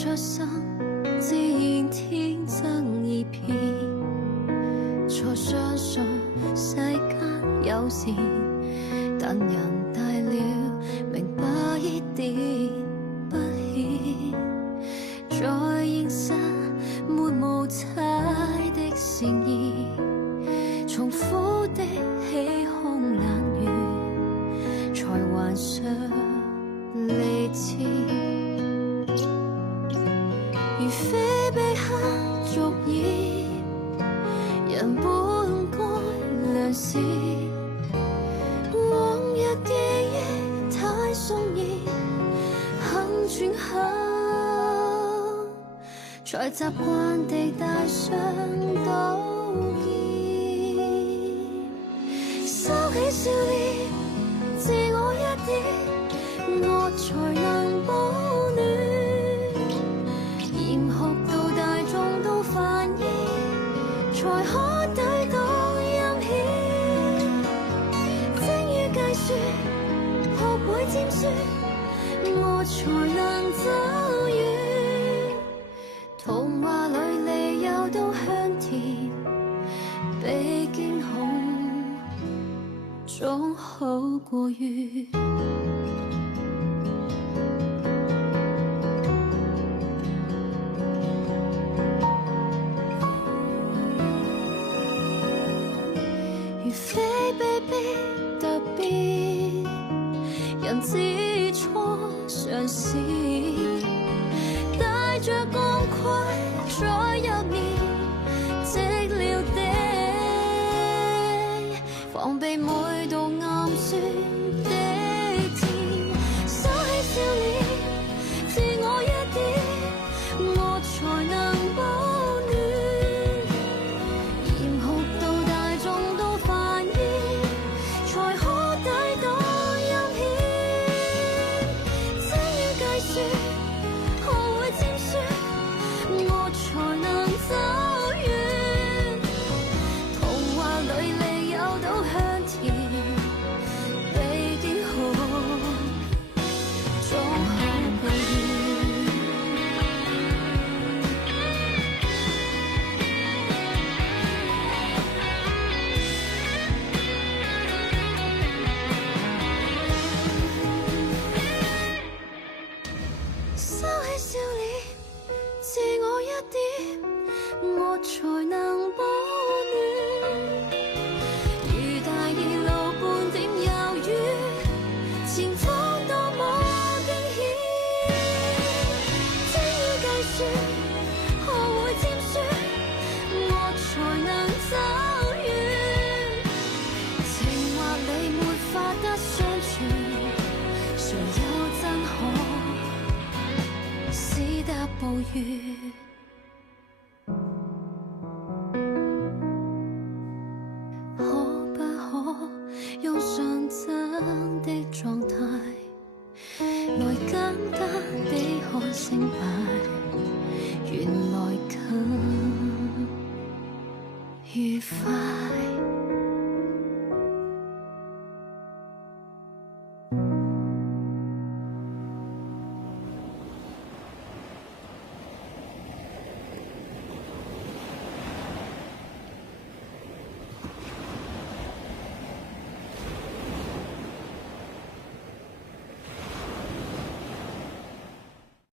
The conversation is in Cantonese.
出生，自然天真易騙，錯相信世間有善，但人大了，明白一點不顯，在現實沒無猜的善意，重複的起空冷雨，才幻想離別。如非被刻俗意，人本該良善。往日記憶太鬆易，肯轉口，才習慣地帶上道歉。收起笑臉，自我一點，我才能保暖。才可抵擋陰險，精於計算，學會尖酸，我才能走遠。童話裡離憂都香甜，被驚恐總好過怨。非被逼特別，人之初嘗試，帶着光輝在入面，寂寥地防備每道暗酸的甜。收起笑臉，自我一點，我才能保。我才能保暖。如大義路半點猶豫，前方多麼驚險。精於計算，學會尖酸，我才能走遠。情話你沒法得相傳，誰有真可使得暴雨？用純真的狀態來簡單地看勝敗，原來更愉快。